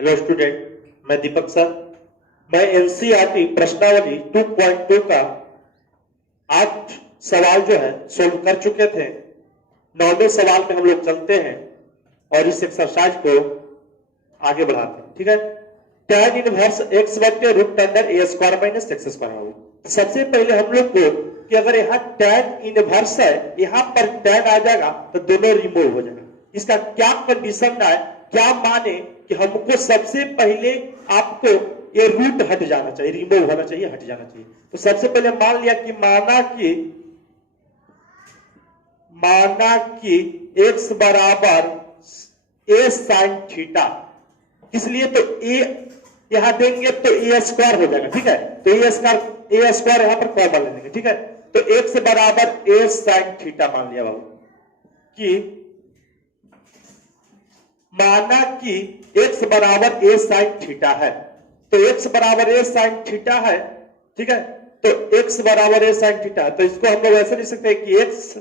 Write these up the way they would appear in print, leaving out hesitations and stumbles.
Hello student, मैं दीपक sir. मैं NCERT प्रश्नावली 2.2 का 8 सवाल जो है सोल्व कर चुके थे। 9वें सवाल पे हम लोग चलते हैं और इस एक्सरसाइज को आगे बढ़ाते हैं। ठीक है, tan इनवर्स x बटे रूट अंडर ए स्क्वायर माइनस एक्स स्क्वायर होगा। सबसे पहले हम लोग को कि अगर यहाँ tan इनवर्स है, यहाँ पर tan आ जाएगा तो दोनों रिमूव हो जाएगा। इसका क्या कंडीशन है, क्या माने कि हमको सबसे पहले आपको ये रूट हट जाना चाहिए, रिमूव होना चाहिए, हट जाना चाहिए। तो सबसे पहले मान लिया कि माना कि x बराबर a sin थीटा, इसलिए तो a यहां देंगे तो a स्क्वायर हो जाएगा। ठीक है, तो a स्क्वायर यहां पर कॉमन ले लेंगे। ठीक है, तो x बराबर a sin थीटा मान लिया बाबू कि माना कि x बराबर a sin थीटा है, तो x बराबर a sin थीटा है। ठीक है, तो x बराबर a sin थीटा है, तो इसको हम लोग ऐसे लिख सकते हैं कि x a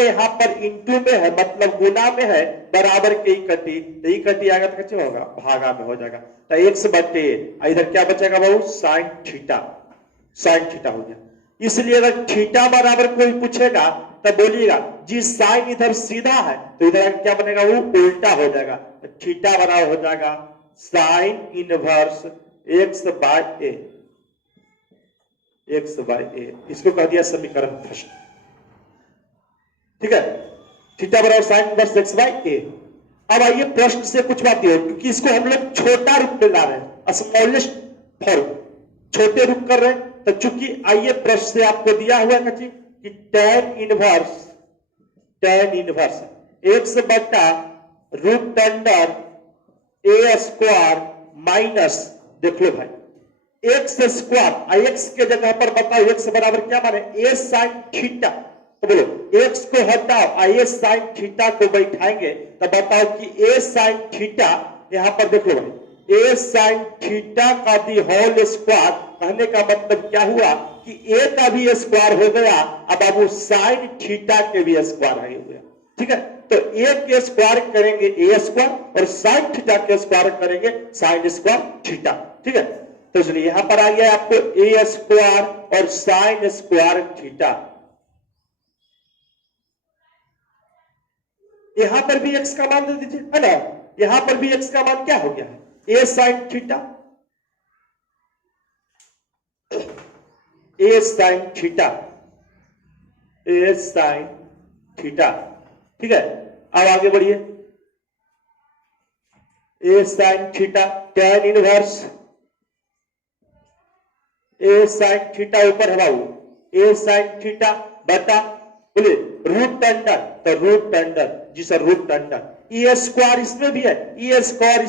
यहाँ पर इंटू में है, मतलब गुना में है, बराबर के इकट्ठी, तो इकट्ठी आएगा तो कैसे होगा, भागा में हो जाएगा। तो x बटे इधर क्या बचेगा बाबू, sin थीटा हो गया। इसलिए अगर थीटा बराबर कोई पूछेगा तब बोलिएगा जी साइन इधर सीधा है, तो इधर क्या बनेगा, वो उल्टा हो जाएगा। तो थीटा बराबर हो जाएगा साइन इनवर्स एक्स बाय ए। इसको कह दिया समीकरण फर्स्ट। ठीक है, थीटा बराबर साइन इनवर्स एक्स बाय ए। अब आइए प्रश्न से कुछ बात है, क्योंकि इसको हम लोग छोटा रूप में ला रहे हैं, स्मॉलेस्ट फॉर्म, छोटे रूप कर रहे हैं। तो चूंकि आइए प्रश्न से आपको दिया हुआ है कि tan इनवर्स एक्स बटा रूट अंडर ए स्क्वायर माइनस, देख लो भाई एक्स स्क्वायर, एक्स के जगह पर बताओ एक्स बराबर क्या माने, ए साइन थीटा। तो बोलो एक्स को हटाओ, ए साइन थीटा को बैठाएंगे, तो बताओ कि ए साइन थीटा, यहां पर देख लो भाई ए साइन थीटा का दी होल स्क्वायर, कहने का मतलब क्या हुआ कि ए का भी स्क्वायर हो गया, अब बाबू साइन थीटा के भी स्क्वायर हो गया। ठीक है, तो ए के स्क्वायर करेंगे ए स्क्वायर और साइन थीटा के स्क्वायर करेंगे साइन स्क्वायर थीटा। ठीक है, तो इसलिए यहां पर आ गया आपको ए स्क्वायर और साइन स्क्वायर थीटा। यहां पर भी एक्स का मान दे दीजिए, है ना, यहां पर भी एक्स का मान क्या हो गया है, ए साइन थीटा, ए साइन थीटा, ए साइन थीटा। ठीक है, अब आगे बढ़िए, ए साइन थीटा tan इनवर्स ए साइन थीटा ऊपर है बाबू, ए साइन थीटा बटा बोले रूट अंडर, तो रूट अंडर जी sir, root under E square इसमें भी है, ई स्क्वायर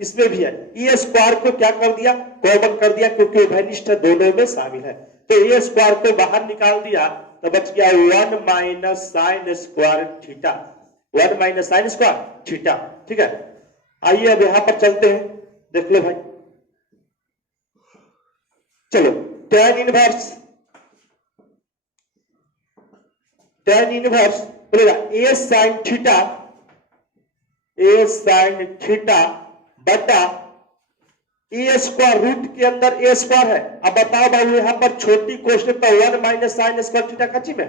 इसमें भी है, ई स्क्वायर को क्या कर दिया, कॉमन कर दिया, क्योंकि उभयनिष्ठ दोनों में शामिल है। तो ए स्क्वायर को बाहर निकाल दिया तो बच गया 1 minus sine square theta, 1 minus sine square theta. ठीक है, आइए अब यहां पर चलते हैं, देख लो भाई, चलो tan इनवर्स बोलेगा ए साइन थीटा बटा ए स्क्वायर, रूट के अंदर ए स्क्वायर है। अब बताओ बाबू यहां पर छोटी क्वेश्चन तो 1 माइनस साइन स्क्वायर थीटा कच्ची में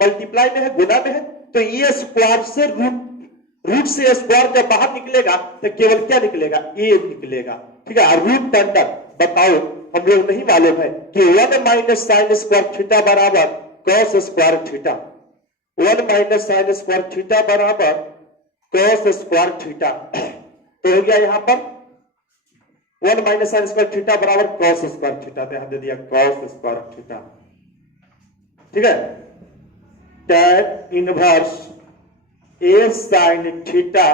मल्टीप्लाई में है, गुना में है, तो ए स्क्वायर से रूट से स्क्वायर जब बाहर निकलेगा तो केवल क्या निकलेगा, ए निकलेगा। ठीक है, रूट अंडर बताओ हम लोग नहीं मालूम है कि 1 माइनस साइन स्क्वायर थीटा बराबर cos square theta, 1 minus sine square theta बराबर कॉस स्क्वायर थीटा। तो हो गया यहां पर 1 माइनस साइन स्क्वायर थीटा बराबर कॉस स्क्वायर थीटा, तो यहां दे दिया कॉस स्क्वायर थीटा। ठीक है, tan इनवर्स ए साइन थीटा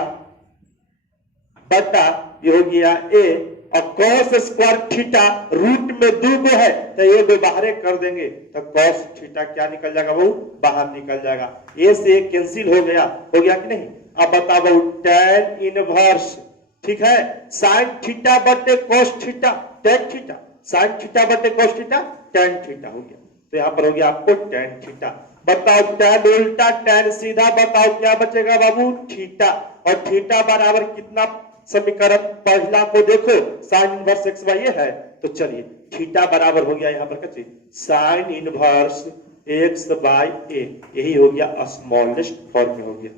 बटा ये हो गया ए, और कॉस स्क्वायर थीटा रूट में 2 को है तो ये दो बाहर कर देंगे, तो कॉस थीटा क्या निकल जाएगा वो, बाहर निकल जाएगा, ए से कैंसिल हो गया कि नहीं। अब बताओ tan इनवर्स, ठीक है, साइन थीटा बटे cos theta tan theta, sine theta बटे कॉस थीटा tan थीटा हो गया। तो यहां पर हो गया आपको tan थीटा। बताओ tan उल्टा tan सीधा, बताओ क्या बचेगा बाबू, थीटा, और थीटा बराबर कितना समीकरण पहला को देखो, साइन इनवर्स एक्स बाई ए है, तो चलिए थीटा बराबर हो गया यहाँ पर क्या, साइन इनवर्स एक्स बाई ए, यही हो गया स्मॉलेस्ट फॉर्म में हो गया।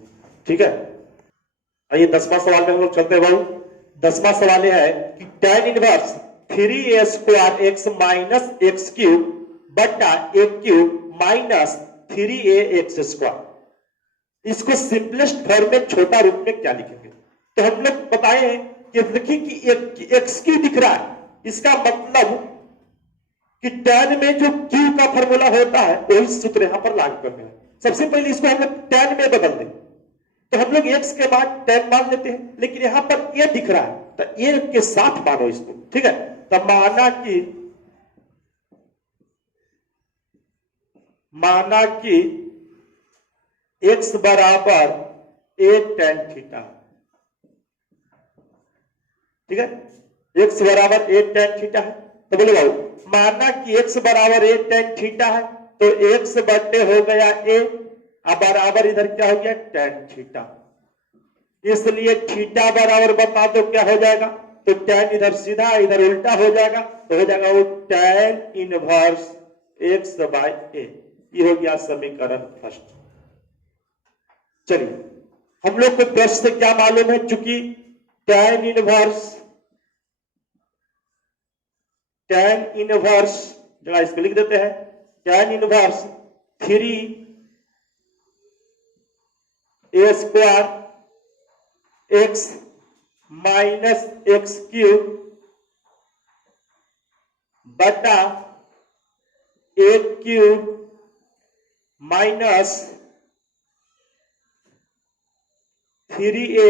ठीक है, आइए 10वां सवाल में हम लोग चलते हैं भाई। 10वां सवाल यह है कि tan inverse 3a square x minus x cube बटा a cube minus 3a x square, इसको सिंपलेस्ट फॉर्म में छोटा रूप में क्या लिखेंगे? तो हम लोग बताए हैं कि देखिए कि एक एक्स क्यू दिख रहा है, इसका मतलब कि tan में जो q का फॉर्मूला होता है वही सूत्र यहां पर लागू करना है। सबसे पहले इसको हम लोग tan में बदल दें, तो हम लोग x के बाद tan मान लेते हैं, लेकिन यहां पर a दिख रहा है तो a के साथ मानो इसको। ठीक है, तो माना कि x बराबर a tan थीटा। ठीक है, x बराबर a tan थीटा है, तो बोले भाई माना कि x बराबर a tan थीटा है, तो x बटे हो गया a, अब बराबर इधर क्या हो गया tan थीटा, इसलिए थीटा बराबर बता दो क्या हो जाएगा, तो tan इधर सीधा इधर उल्टा हो जाएगा, तो हो जाएगा वो tan inverse x by a। ये हो गया समीकरण फर्स्ट। चलिए हम लोग को प्रश्न से क्या मालूम है, चूंकि tan इनवर्स जरा इसको लिख देते हैं, tan inverse 3a square x minus x cube बटा a cube minus 3a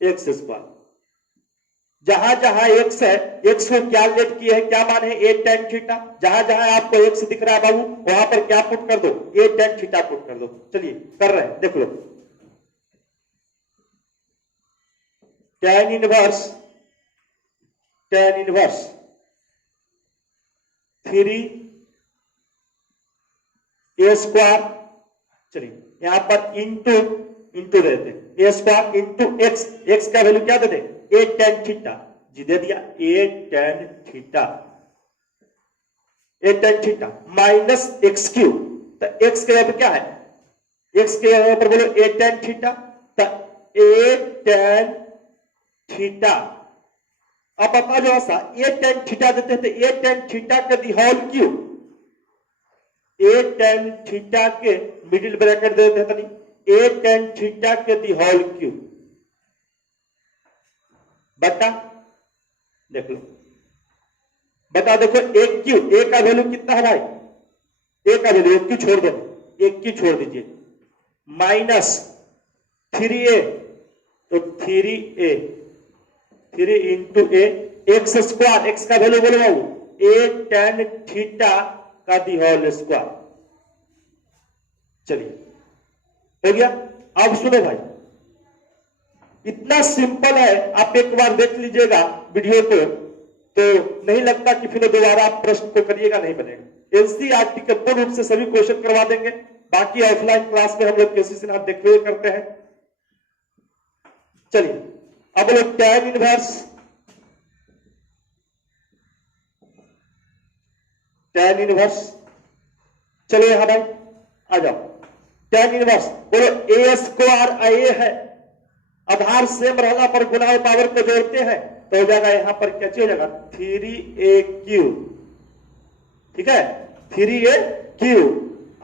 x square. जहां जहां एक्स है, एक्स को क्या लेट किए है, क्या मान है a tan थीटा, जहां जहां आपको एक्स दिख रहा है बाबू वहां पर क्या पुट कर दो, a tan थीटा पुट कर दो। चलिए कर रहे हैं, देख लो। tan इनवर्स 3a स्क्वायर, चलिए यहां पर इंटू देते हैं, a square into x, x का वैल्यू क्या दे दे a tan थीटा, जी दे दिया a tan theta minus x cube, तो एक्स के यहाँ पर क्या है, एक्स के यहाँ पर बोलो a tan थीटा, तो a tan थीटा। अब बता जो ऐसा a tan थीटा देते हैं, तो a tan थीटा का the whole cube, a tan theta के मिडिल ब्रैकेट दे देते हैं, तो नहीं a tan थीटा के दी होल क्यूब बता, देख लो बता, देखो एक क्यू, ए का वैल्यू कितना है भाई, ए का वैल्यू एक क्यू छोड़ दो, एक क्यू छोड़ दीजिए, माइनस 3a, तो 3a 3 इंटू ए एक्स स्क्वायर, एक्स का वैल्यू बोलो बाबू a tan थीटा का दी होल स्क्वायर। चलिए हो गया। अब सुनो भाई, इतना सिंपल है, आप एक बार देख लीजिएगा वीडियो को, तो नहीं लगता कि फिर दोबारा आप प्रश्न को करिएगा, नहीं बनेगा। एनसीईआरटी के पूर्ण रूप से सभी क्वेश्चन करवा देंगे, बाकी ऑफलाइन क्लास में हम लोग कैसे से आप देखते हुए करते हैं। चलिए अब लोग tan इनवर्स, चलो यहां भाई आ जाओ, tan इनवर्स बोलो a स्क्वायर a है, आधार सेम रहना पर गुना पावर को जोड़ते हैं, तो हो जाएगा यहां पर क्या हो जाएगा 3a क्यूब। ठीक है, 3a क्यूब।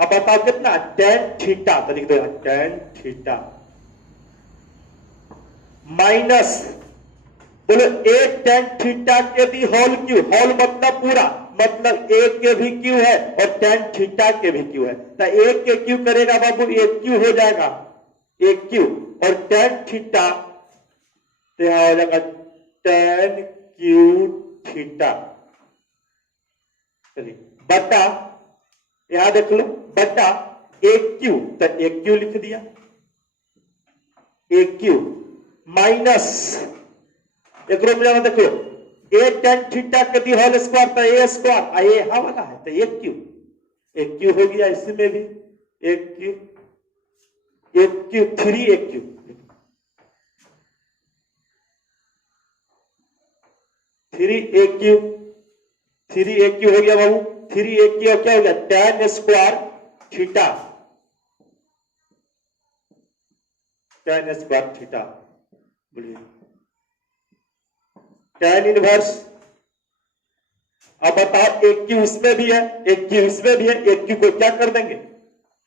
अब बताओ कितना tan थीटा, तो लिख दो tan थीटा माइनस बोलो a tan थीटा के दी होल क्यूब, होल मतलब पूरा, मतलब a के भी क्यू है और tan थीटा के भी क्यू है, तो a के क्यू करेगा बाबू a क्यू हो जाएगा a क्यू, और tan थीटा तो यहां हो जाएगा tan क्यू थीटा। चलिए बटा, यहां देख लो बटा a क्यू, तो a क्यू लिख दिया, a क्यू माइनस एक रूप में देख लो a tan थीटा के दी होल स्क्वायर, तो a स्क्वायर a यहां वाला है, तो a क्यू हो गया, इसमें भी a Q 3a Q, three A Q, three A Q हो गया बाबू, थ्री ए क्यू क्या हो गया, tan square theta, tan square theta. बोलिए tan इनवर्स। अब बताओ एक क्यू इसमें भी है, एक क्यू इसमें भी है, एक क्यू को क्या कर देंगे,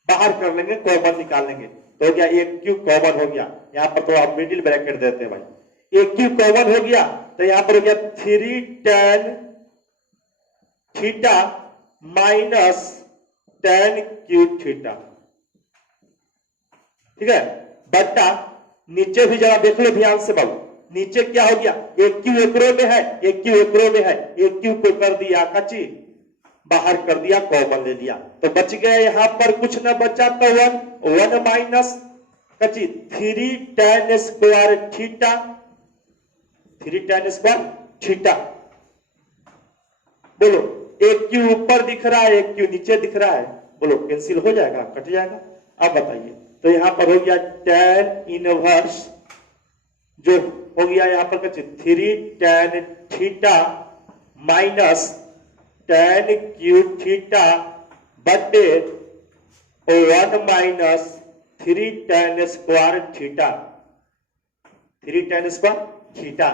बाहर कर लेंगे, कॉमन निकाल लेंगे, तो हो गया एक क्यू कॉमन हो गया। यहां पर थोड़ा तो मिडिल ब्रैकेट देते हैं भाई, एक क्यू कॉमन हो गया तो यहां पर हो गया three tan theta minus tan cube theta, ठीक है, बट्टा नीचे भी जरा देख लो ध्यान से बाबू, नीचे क्या हो गया, एक क्यू एक रो में है, एक क्यू एक रो में है, एक क्यू को कर दिया कच्ची, बाहर कर दिया, कॉमन ले लिया, तो बच गया यहां पर कुछ ना बचा तो वन, वन माइनस कच्ची three tan square theta, three tan square theta. बोलो एक क्यू ऊपर दिख रहा है, एक क्यू नीचे दिख रहा है, बोलो कैंसिल हो जाएगा, कट जाएगा। अब बताइए, तो यहां पर हो गया tan इनवर्स जो हो गया यहां पर कच्ची three tan theta minus tan cube theta बटे one minus three tan square theta, three tan square theta.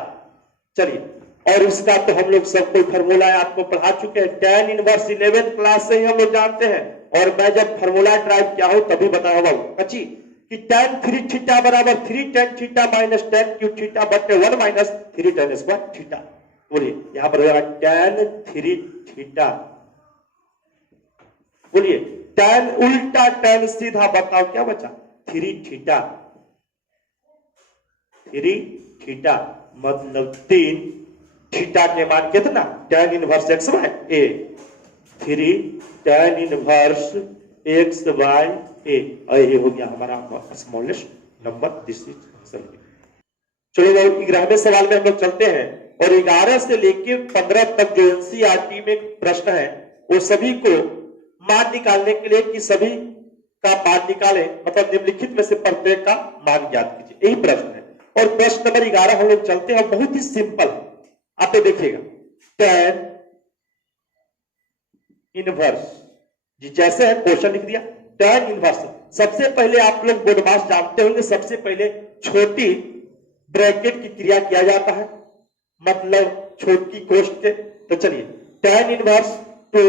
चलिए, और इसका तो हम लोग सब कोई फॉर्मूला आपको पढ़ा चुके हैं, tan इनवर्स 11th क्लास से ही हम लोग जानते हैं, और मैं जब फॉर्मूला ड्राइव किया हूं तभी बताया बाबू कच्ची कि tan थ्री थीटा बराबर three tan theta minus tan cube theta बटे one minus three tan square theta. बोलिए यहां पर होगा tan थ्री थीटा, बोलिए tan उल्टा tan सीधा, बताओ क्या बचा, थ्री थीटा, थ्री थीटा मतलब तीन, थीटा के मान कितना, tan inverse x by a, three tan inverse x by a, ये हो गया हमारा smallest number, this is answer. चलो 11वें सवाल में हम लोग चलते हैं, और 11 से लेके 15 तक जो एनसीईआरटी में प्रश्न है वो सभी को मान निकालने के लिए कि सभी का मान निकाले, मतलब निम्नलिखित में से प्रत्येक का मान ज्ञात कीजिए, यही प्रश्न है। और प्रश्न नंबर 11 हम लोग चलते हैं, बहुत ही सिंपल है, आप तो देखिएगा tan इनवर्स जी, जैसे है क्वेश्चन लिख दिया tan इनवर्स। सबसे पहले आप लोग बोडमास जानते होंगे, सबसे पहले छोटी ब्रैकेट की क्रिया किया जाता है, मतलब छोटी कोष्ठ के। तो चलिए tan इनवर्स टू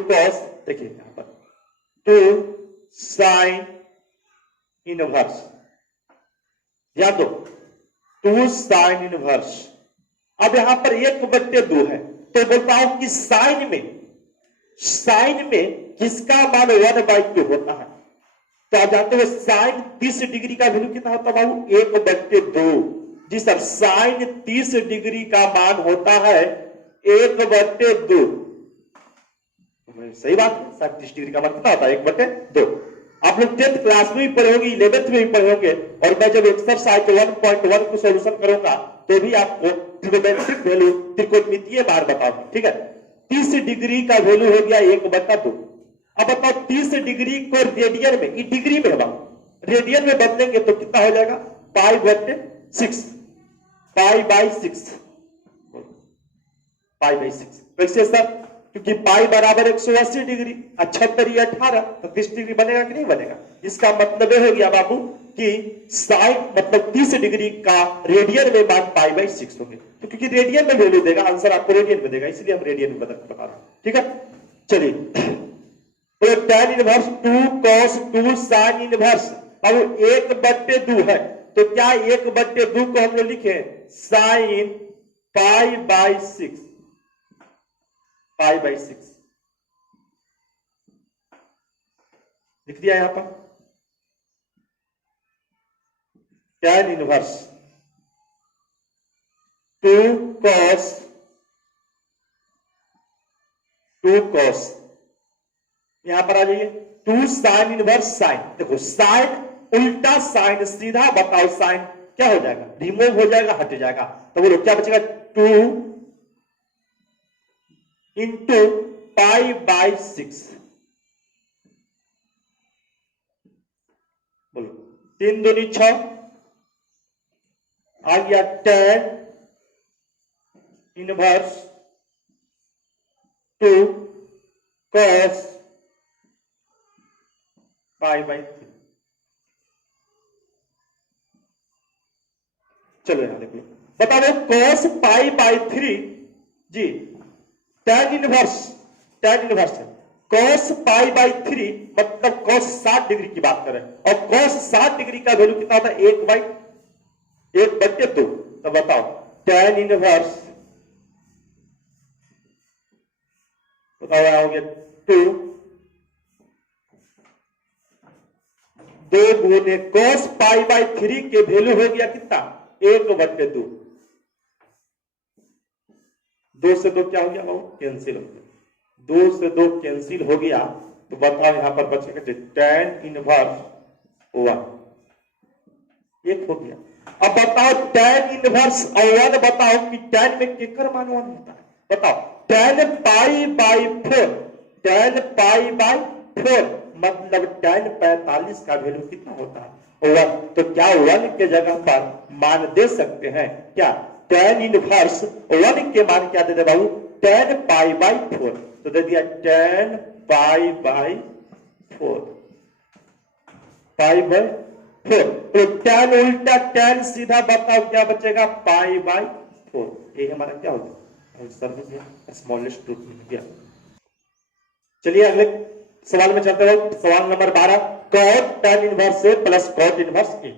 कॉस, देखिए यहां पर टू साइन इनवर्स, याद दो टू साइन इनवर्स। अब यहां पर एक बट्टे दो है, तो बोलता हूं कि साइन में किसका मान 1/2 होता है, तो आप जानते हो साइन 30 डिग्री का वैल्यू कितना होता है बाबू, 1/2। जी सर, साइन 30 डिग्री का मान होता है 1/2। सही बात है, साइन 30 डिग्री का मान कितना होता है, 1/2। आप लोग 10th क्लास में भी पढ़े होंगे, 11th में भी पढ़े होंगे, और मैं जब एक्सरसाइज 1.1 को सॉल्यूशन करूंगा तो भी आपको ट्रिग्नोमेट्रिक वैल्यू, त्रिकोणमितीय मान बताऊंगा, ठीक है। 30 डिग्री का वैल्यू हो गया 1/2। अब बताओ 30 डिग्री को रेडियन में, ये डिग्री में है, रेडियन में बदलेंगे तो कितना हो जाएगा, π/6, π/6, π/6। कैसे सर, क्योंकि पाई बराबर 180 डिग्री, 78 18, तो 30 डिग्री बनेगा कि नहीं बनेगा। इसका मतलब हो गया बाबू कि साइन मतलब 30 डिग्री का रेडियन में मान π/6 होंगे, तो क्योंकि रेडियन में वैल्यू देगा, आंसर आपको रेडियन में देगा, इसलिए हम रेडियन में बता रहे हैं, ठीक है। चलिए तो tan inverse 2 cos 2 sin inverse, अब 1/2 है, तो क्या 1/2 को हम लोग लिखे sin π/6, π/6 लिख दिया यहां पर। tan इनवर्स 2 cos, यहां पर आ जाइए 2 sin इनवर्स साइन, देखो साइन उल्टा साइन सीधा, बताओ साइन क्या हो जाएगा, रिमूव हो जाएगा, हट जाएगा, तो बोलो क्या बचेगा, 2 इंटू π/6, बोलो 3 दूनी 6, आ गया tan inverse 2 cos pi by 3। चलो यहां देखो, बता दो cos पाई बाई 3 जी tan इनवर्स है। cos पाई बाई 3 मतलब cos 60 डिग्री की बात करें, और cos 60 डिग्री का वैल्यू कितना होता है? 1/2। तो बताओ tan इनवर्स, बताओ यहां हो गया 2 गुने cos पाई बाई 3 के वैल्यू हो गया कितना? 1/2। 2 से 2 क्या हो गया बाबू? कैंसिल हो गया। 2 से 2 कैंसिल हो गया, तो बताओ यहां पर बचेगा tan इनवर्स 1 एक हो गया। अब बताओ tan इनवर्स 1 बताओ कि tan में केकर मान 1 होता है? बताओ tan pi by 4, tan pi by 4 मतलब tan 45 का वैल्यू कितना होता है? 1। तो क्या 1 के जगह पर मान दे सकते हैं क्या? tan इनवर्स 1 के मान क्या दे दे बाबू? tan pi by 4। तो दे दिया tan pi by 4, pi by 4। तो tan उल्टा tan सीधा बताओ क्या बचेगा? Pi by 4। ये हमारा क्या होगा? स्मॉलेस्ट रूट में गया। चलिए अगले सवाल में चलते हो। सवाल नंबर 12, cot tan इनवर्स ए प्लस cot इनवर्स ए।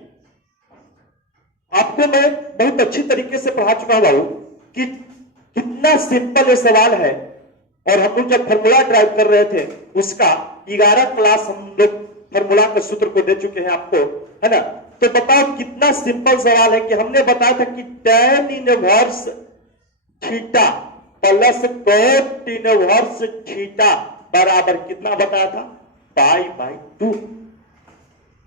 आपको मैं बहुत अच्छी तरीके से पढ़ा चुका हूं कि कितना सिंपल ये सवाल है, और हम लोग जब फॉर्मूला ड्राइव कर रहे थे उसका 11 क्लास हम लोग फॉर्मूला के सूत्र को दे चुके हैं आपको, है ना? तो बताओ कितना सिंपल सवाल है कि हमने बताया था कि tan inverse theta plus cot inverse theta बराबर कितना बताया था? पाई बाई 2।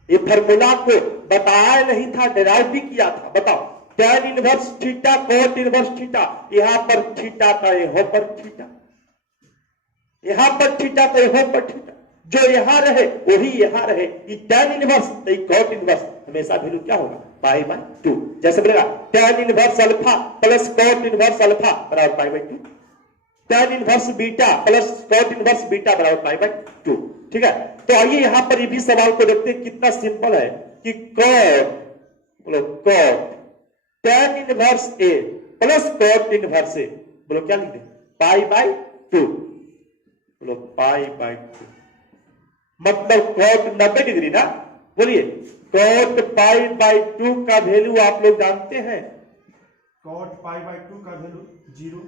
ये फॉर्मूला को बताया नहीं था, डेराइव भी किया था। बताओ tan inverse theta cot inverse theta, यहां पर थीटा था, यहां पर थीटा, यहां पर थीटा था, यहां पर थीटा, जो यहां रहे वही यहां रहे। ये tan इनवर्स तो cot इनवर्स हमेशा वैल्यू क्या होगा? Pi by 2। जैसे बोलेगा tan inverse alpha plus cot inverse alpha बराबर pi by 2, tan inverse beta plus cot inverse beta बराबर पाई बाई 2। ठीक है, तो आइए यहां पर ये भी सवाल को देखते हैं कितना सिंपल है कि cot tan इनवर्स ए प्लस cot इनवर्स ए, बोलो क्या लिख दे? पाई बाई 2। बोलो पाई बाई 2 मतलब cot 90 डिग्री ना। बोलिए cot पाई बाई 2 का वैल्यू आप लोग जानते हैं? cot पाई बाई 2 का वैल्यू 0।